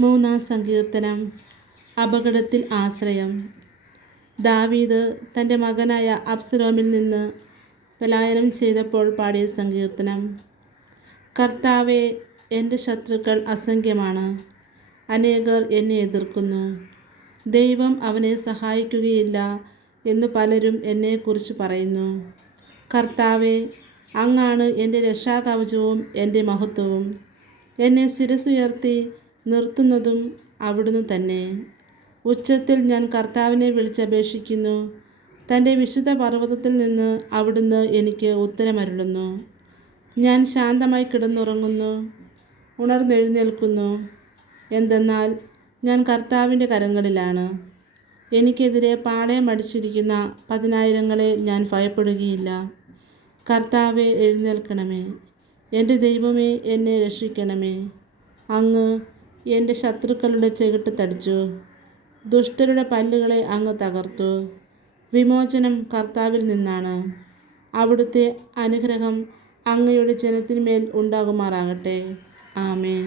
മൂന്നാം സങ്കീർത്തനം അപകടത്തിൽ ആശ്രയം. ദാവീദ് തന്റെ മകനായ അബ്സലോമിൽ നിന്ന് പലായനം ചെയ്തപ്പോൾ പാടിയ സങ്കീർത്തനം കർത്താവെ എന്റെ ശത്രുക്കൾ അസംഖ്യമാണ്. അനേകർ എന്നെ എതിർക്കുന്നു. ദൈവം അവനെ സഹായിക്കുകയില്ല എന്ന് പലരും എന്നെക്കുറിച്ച് പറയുന്നു. കർത്താവെ അങ്ങാണ് എന്റെ രക്ഷാകവചവും എന്റെ മഹത്വവും. എന്നെ ശിരസുയർത്തി നിർത്തുന്നതും അവിടുന്ന് തന്നെ. ഉച്ചത്തിൽ ഞാൻ കർത്താവിനെ വിളിച്ചപേക്ഷിക്കുന്നു. തന്റെ വിശുദ്ധ പർവതത്തിൽ നിന്ന് അവിടുന്ന് എനിക്ക് ഉത്തരമരുളുന്നു. ഞാൻ ശാന്തമായി കിടന്നുറങ്ങുന്നു. ഉണർന്നെഴുന്നേൽക്കുന്നു. എന്തെന്നാൽ ഞാൻ കർത്താവിന്റെ കരങ്ങളിലാണ്. എനിക്കെതിരെ പാളയമടിച്ചിരിക്കുന്ന പതിനായിരങ്ങളെ ഞാൻ ഭയപ്പെടുകയില്ല. കർത്താവെ എഴുന്നേൽക്കണമേ. എന്റെ ദൈവമേ എന്നെ രക്ഷിക്കണമേ. അങ്ങ് എന്റെ ശത്രുക്കളുടെ ചെകിട്ട് തടിച്ചു. ദുഷ്ടരുടെ പല്ലുകളെ അങ്ങ് തകർത്തു. വിമോചനം കർത്താവിൽ നിന്നാണ്. അവിടുത്തെ അനുഗ്രഹം അങ്ങയുടെ ജനത്തിന്മേൽ ഉണ്ടാകുമാറാകട്ടെ. ആമേൻ.